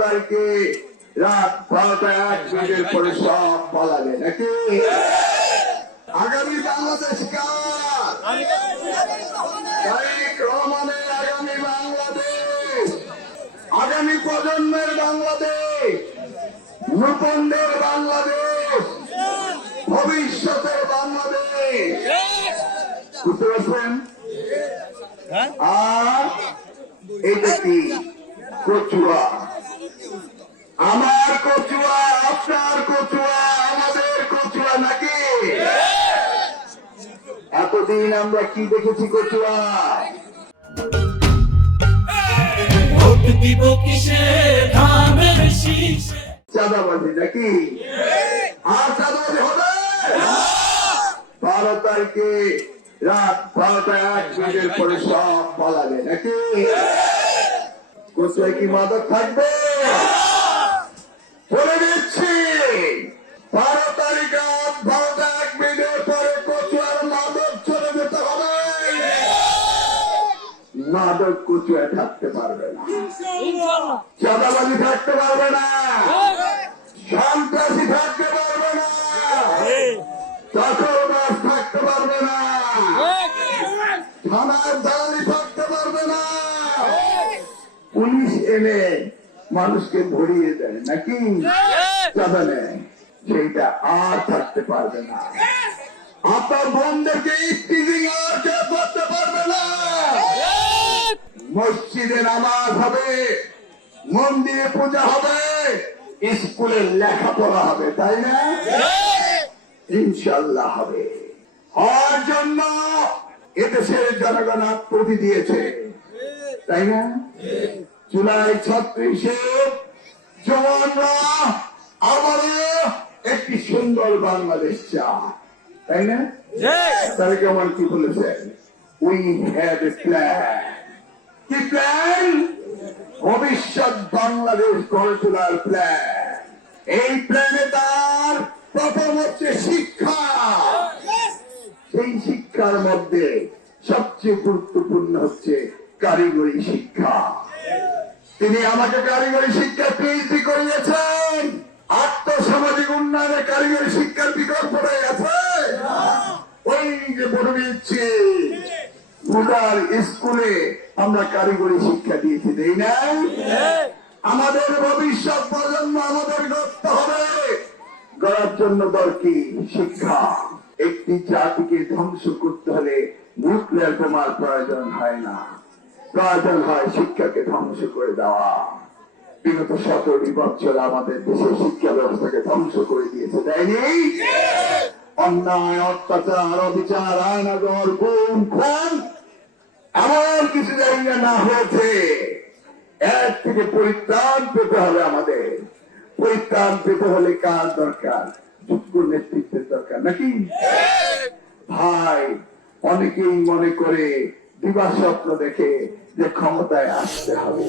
তারিখে রাত 12:01 পরে সব পালাবে নাকি? আগামী বাংলাদেশ কার? তারেক রহমানের আগামী বাংলাদেশ, আগামী প্রজন্মের বাংলাদেশ, নূতনদের বাংলাদেশ, ভবিষ্যতের বাংলাদেশ। বুঝতে পারছেন? আর এটা কি কচুয়া? আমার কচুয়া, আপনার কচুয়া, আমাদের কচুয়া নাকি? এতদিন আমরা কি দেখেছি কচুয়া? চাঁদাবাজি নাকি? আর চাঁদাবাজি হবে? 12 তারিখে রাত 12:01 পরে সব পালাবে নাকি? কচুয়ায় কি মাদক থাকবে? বলে দিচ্ছি, 12 তারিখ রাত 12:01 পরে কচুয়ার মাদক চলে যেতে হবে। মাদক কচুয়ায় থাকতে পারবে না, চাঁদাবাজি থাকতে পারবে না, সন্ত্রাসী থাকতে পারবে না, চাকরবাজ থাকতে পারবে না, থানার দালালি থাকতে পারবে না। পুলিশ এনে মানুষকে ভরিয়ে দেয় নাকি? চাঁদা নেয়, সেইটা আর থাকতে পারবে না। আপনার বোনদেরকে ইফতিজিং আর কেউ করতে পারবে না। মসজিদে নামাজ হবে, মন্দিরে পূজা হবে, স্কুলে লেখাপড়া হবে, তাই না? ইনশাল্লাহ হবে। হওয়ার জন্য এদেশের জনগণ আত্মতি দিয়েছে, তাই না? জুলাই 36-এ জওয়ানরা আবারও একটি সুন্দর বাংলাদেশ চায়, তাই না? তারেক রহমান কি বলেছেন? We have a plan. কি প্ল্যান? ভবিষ্যৎ বাংলাদেশ গড়ে তোলার প্ল্যান। এই প্ল্যানে তার প্রথম হচ্ছে শিক্ষা। সেই শিক্ষার মধ্যে সবচেয়ে গুরুত্বপূর্ণ হচ্ছে কারিগরি শিক্ষা। তিনি আমাকে কারিগরি শিক্ষা পিএইচডি করিয়েছেন। আর্থসামাজিক উন্নয়নে কারিগরি শিক্ষার বিকল্প রয়ে গেছে। ওই যে বলে দিচ্ছি, রুরাল স্কুলে আমরা কারিগরি শিক্ষা দিয়েছি, দেই নাই? আমাদের ভবিষ্যৎ প্রজন্ম আমাদের গড়তে হবে। গড়ার জন্য দরকার শিক্ষা। একটি জাতিকে ধ্বংস করতে হলে নিউক্লিয়ার বোমার প্রয়োজন হয় না, প্রয়োজন হয় শিক্ষাকে ধ্বংস করে দেওয়া। বিগত 17 বছর আমাদের দেশের শিক্ষা ব্যবস্থাকে ধ্বংস করে দিয়েছে, তাইনি? অন্যায়, অত্যাচার, অবিচার, আয়নাগর, গুম, খুন এমন কিছু জায়গা না হয়েছে। এর থেকে পরিত্রাণ পেতে হবে আমাদের। পরিত্রাণ পেতে হলে কার দরকার? যোগ্য নেতৃত্বের দরকার নাকি? ভাই, অনেকেই মনে করে দিবাস্বপ্ন দেখে যে ক্ষমতায় আসতে হবে।